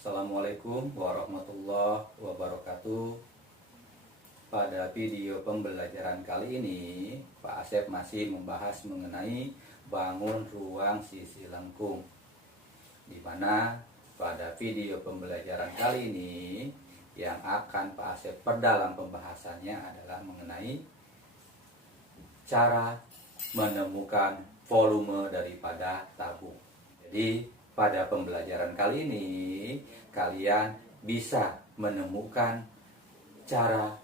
Assalamualaikum warahmatullahi wabarakatuh. Pada video pembelajaran kali ini, Pak Asep masih membahas mengenai bangun ruang sisi lengkung. Di mana pada video pembelajaran kali ini yang akan Pak Asep perdalam pembahasannya adalah mengenai cara menemukan volume daripada tabung. Jadi pada pembelajaran kali ini kalian bisa menemukan cara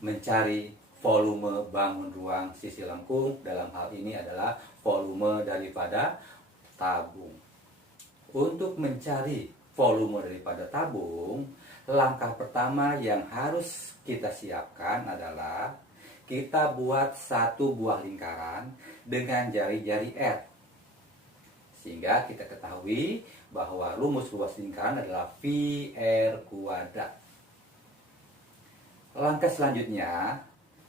mencari volume bangun ruang sisi lengkung. Dalam hal ini adalah volume daripada tabung. Untuk mencari volume daripada tabung, langkah pertama yang harus kita siapkan adalah kita buat satu buah lingkaran dengan jari-jari R, sehingga kita ketahui bahwa rumus luas lingkaran adalah VR kuadrat. Langkah selanjutnya,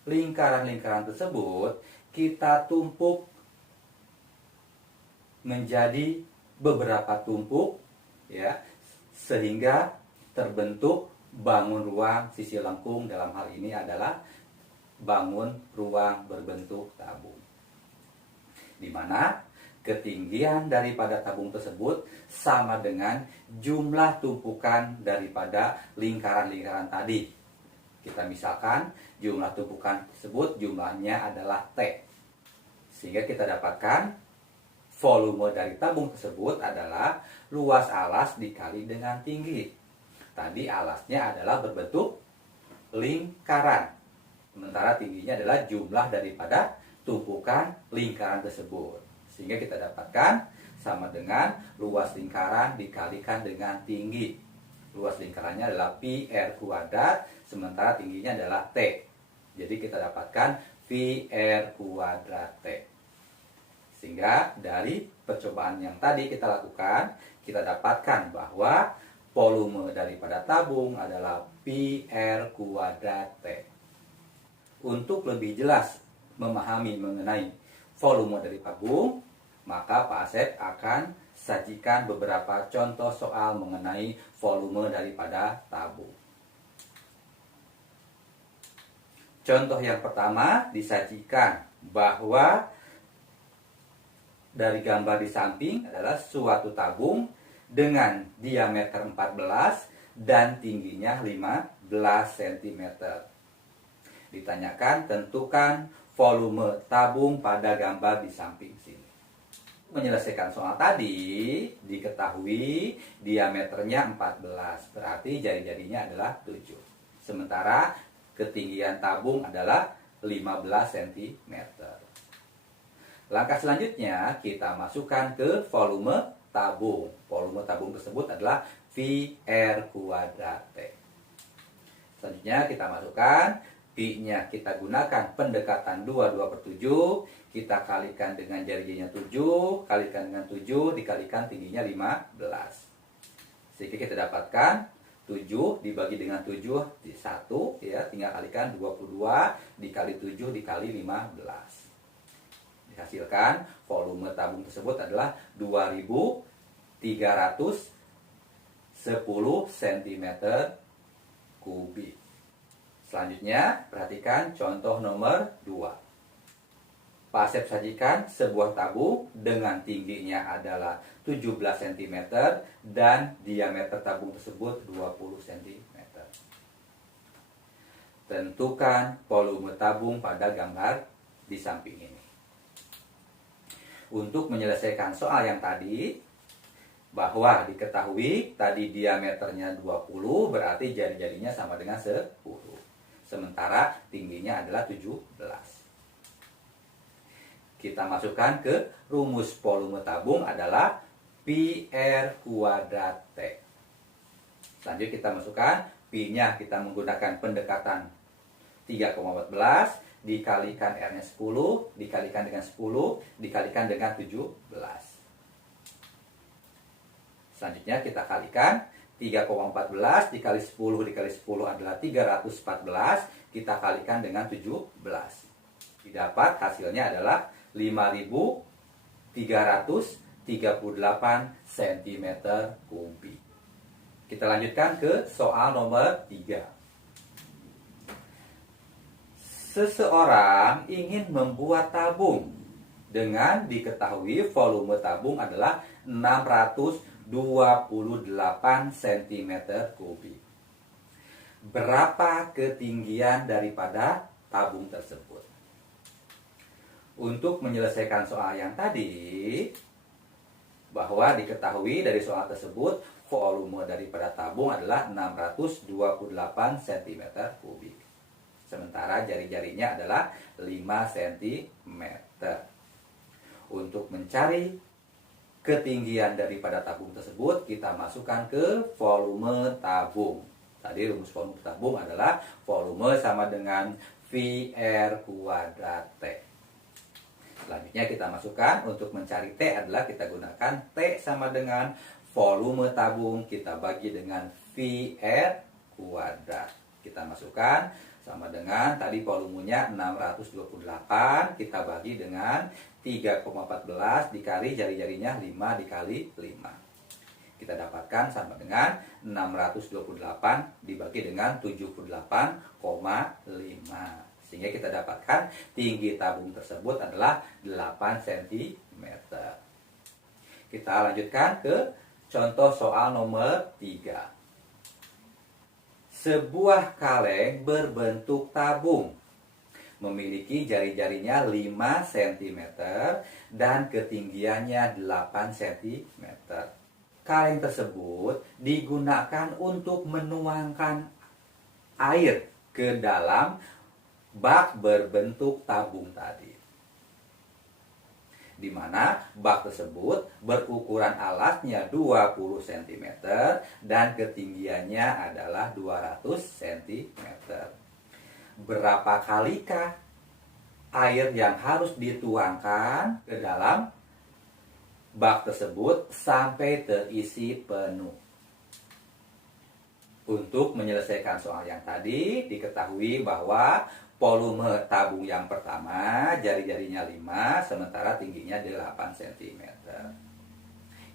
lingkaran-lingkaran tersebut kita tumpuk menjadi beberapa tumpuk, ya, sehingga terbentuk bangun ruang sisi lengkung. Dalam hal ini adalah bangun ruang berbentuk tabung, di mana ketinggian daripada tabung tersebut sama dengan jumlah tumpukan daripada lingkaran-lingkaran tadi. Kita misalkan jumlah tumpukan tersebut jumlahnya adalah T. Sehingga kita dapatkan volume dari tabung tersebut adalah luas alas dikali dengan tinggi. Tadi alasnya adalah berbentuk lingkaran, sementara tingginya adalah jumlah daripada tumpukan lingkaran tersebut. Sehingga kita dapatkan sama dengan luas lingkaran dikalikan dengan tinggi. Luas lingkarannya adalah pi R kuadrat, sementara tingginya adalah T. Jadi kita dapatkan VR kuadrat T. Sehingga dari percobaan yang tadi kita lakukan, kita dapatkan bahwa volume daripada tabung adalah pi R kuadrat T. Untuk lebih jelas memahami mengenai volume dari tabung, maka Pak Asep akan sajikan beberapa contoh soal mengenai volume daripada tabung. Contoh yang pertama disajikan bahwa dari gambar di samping adalah suatu tabung dengan diameter 14 dan tingginya 15 cm. Ditanyakan tentukan volume tabung pada gambar di samping sini. Menyelesaikan soal tadi, diketahui diameternya 14, berarti jari-jarinya adalah 7. Sementara ketinggian tabung adalah 15 cm. Langkah selanjutnya kita masukkan ke volume tabung. Volume tabung tersebut adalah VR kuadrat T. Selanjutnya kita masukkan Pi-nya, kita gunakan pendekatan 22/7, kita kalikan dengan jari-jarinya 7, kalikan dengan 7, dikalikan tingginya 15. Sehingga kita dapatkan 7 dibagi dengan 7 di 1, ya, tinggal kalikan 22 dikali 7 dikali 15. Dihasilkan volume tabung tersebut adalah 2310 cm3. Selanjutnya, perhatikan contoh nomor 2. Pak Asep sajikan sebuah tabung dengan tingginya adalah 17 cm dan diameter tabung tersebut 20 cm. Tentukan volume tabung pada gambar di samping ini. Untuk menyelesaikan soal yang tadi, bahwa diketahui tadi diameternya 20, berarti jari-jarinya sama dengan 10. Sementara tingginya adalah 17. Kita masukkan ke rumus volume tabung adalah pi R kuadrat T. Selanjutnya kita masukkan Pi-nya, kita menggunakan pendekatan 3,14 dikalikan R-nya 10, dikalikan dengan 10, dikalikan dengan 17. Selanjutnya kita kalikan 3,14 dikali 10 dikali 10 adalah 314. Kita kalikan dengan 17. Didapat hasilnya adalah 5.338 cm3. Kita lanjutkan ke soal nomor 3. Seseorang ingin membuat tabung dengan diketahui volume tabung adalah 628 cm3. Berapa ketinggian daripada tabung tersebut? Untuk menyelesaikan soal yang tadi, bahwa diketahui dari soal tersebut volume daripada tabung adalah 628 cm3. Sementara jari-jarinya adalah 5 cm. Untuk mencari ketinggian daripada tabung tersebut, kita masukkan ke volume tabung. Tadi rumus volume tabung adalah volume sama dengan VR kuadrat T. Selanjutnya kita masukkan, untuk mencari T adalah kita gunakan T sama dengan volume tabung kita bagi dengan VR kuadrat. Kita masukkan sama dengan tadi volumenya 628, kita bagi dengan 3,14 dikali jari-jarinya 5 dikali 5. Kita dapatkan sama dengan 628 dibagi dengan 78,5. Sehingga kita dapatkan tinggi tabung tersebut adalah 8 cm. Kita lanjutkan ke contoh soal nomor 3. Sebuah kaleng berbentuk tabung memiliki jari-jarinya 5 cm dan ketinggiannya 8 cm. Kaleng tersebut digunakan untuk menuangkan air ke dalam bak berbentuk tabung tadi, di mana bak tersebut berukuran alasnya 20 cm dan ketinggiannya adalah 200 cm. Berapa kalikah air yang harus dituangkan ke dalam bak tersebut sampai terisi penuh? Untuk menyelesaikan soal yang tadi, diketahui bahwa volume tabung yang pertama jari-jarinya 5, sementara tingginya 8 cm.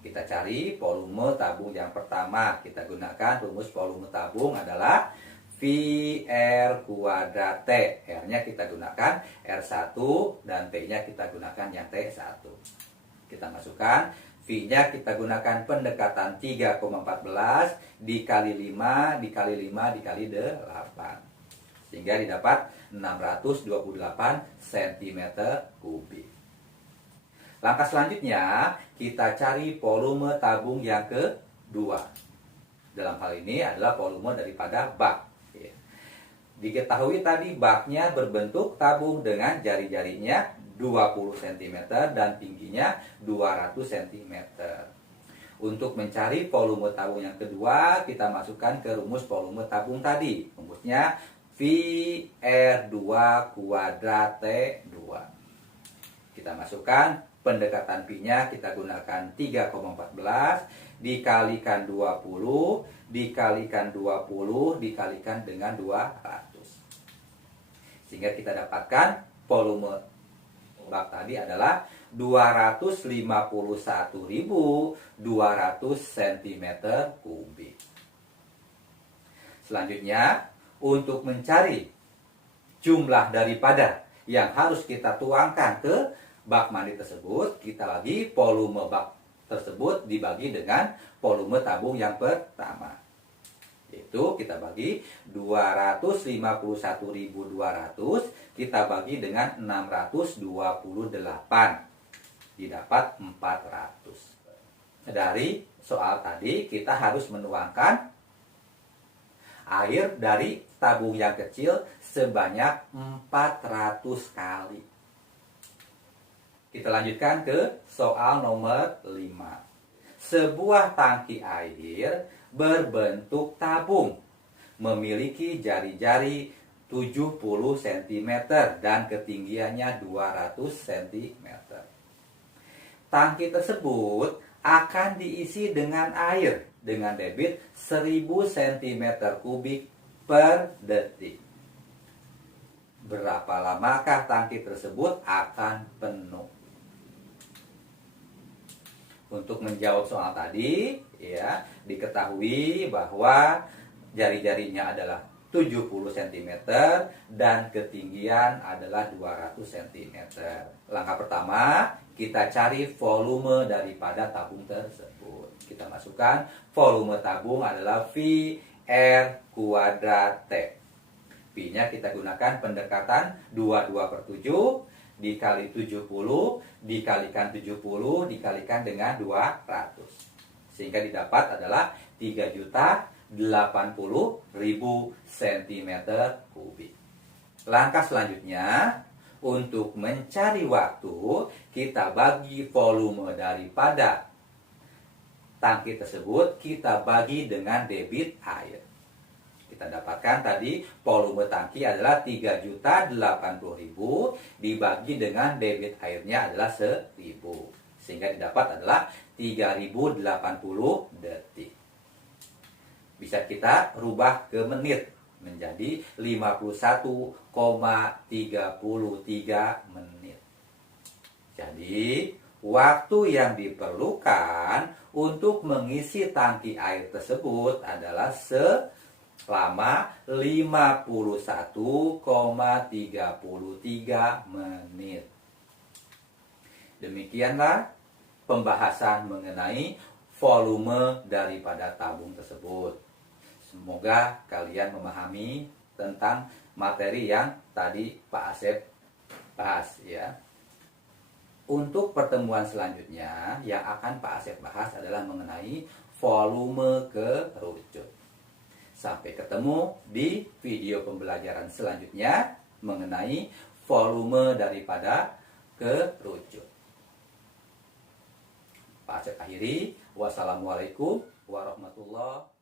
Kita cari volume tabung yang pertama. Kita gunakan rumus volume tabung adalah VR kuadrat T. R-nya kita gunakan R1 dan T-nya kita gunakan yang T1. Kita masukkan, V-nya kita gunakan pendekatan 3,14 dikali 5 dikali 5 dikali 8. Sehingga didapat 628 cm3. Langkah selanjutnya, kita cari volume tabung yang kedua. Dalam hal ini adalah volume daripada bak. Diketahui tadi baknya berbentuk tabung dengan jari-jarinya 20 cm dan tingginya 200 cm. Untuk mencari volume tabung yang kedua, kita masukkan ke rumus volume tabung tadi. Rumusnya VR2 kuadrat T2. Kita masukkan pendekatan Pi-nya, kita gunakan 3,14 dikalikan 20 dikalikan 20 dikalikan dengan 200. Sehingga kita dapatkan volume bak tadi adalah 251.200 cm3. Selanjutnya, untuk mencari jumlah daripada yang harus kita tuangkan ke bak mandi tersebut, kita lagi volume bak tersebut dibagi dengan volume tabung yang pertama. Yaitu kita bagi 251.200 kita bagi dengan 628. Didapat 400. Dari soal tadi kita harus menuangkan air dari tabung yang kecil sebanyak 400 kali. Kita lanjutkan ke soal nomor 5. Sebuah tangki air berbentuk tabung memiliki jari-jari 70 cm dan ketinggiannya 200 cm. Tangki tersebut akan diisi dengan air dengan debit 1000 cm3 per detik. Berapa lamakah tangki tersebut akan penuh? Untuk menjawab soal tadi, ya, diketahui bahwa jari-jarinya adalah 70 cm dan ketinggian adalah 200 cm. Langkah pertama, kita cari volume daripada tabung tersebut. Kita masukkan volume tabung adalah V R kuadrat T. P-nya kita gunakan pendekatan 22/7 dikali 70 dikalikan 70 dikalikan dengan 200. Sehingga didapat adalah 3.080.000 cm3. Langkah selanjutnya, untuk mencari waktu, kita bagi volume daripada tangki tersebut, kita bagi dengan debit air. Kita dapatkan tadi volume tangki adalah 3.080.000 dibagi dengan debit airnya adalah 1.000. Sehingga didapat adalah 3.080 detik. Bisa kita rubah ke menit menjadi 51,33 menit. Jadi, waktu yang diperlukan untuk mengisi tangki air tersebut adalah selama 51,33 menit. Demikianlah pembahasan mengenai volume daripada tabung tersebut. Semoga kalian memahami tentang materi yang tadi Pak Asep bahas, ya. Untuk pertemuan selanjutnya yang akan Pak Asep bahas adalah mengenai volume kerucut. Sampai ketemu di video pembelajaran selanjutnya mengenai volume daripada kerucut. Pak Asep akhiri. Wassalamualaikum warahmatullahi wabarakatuh.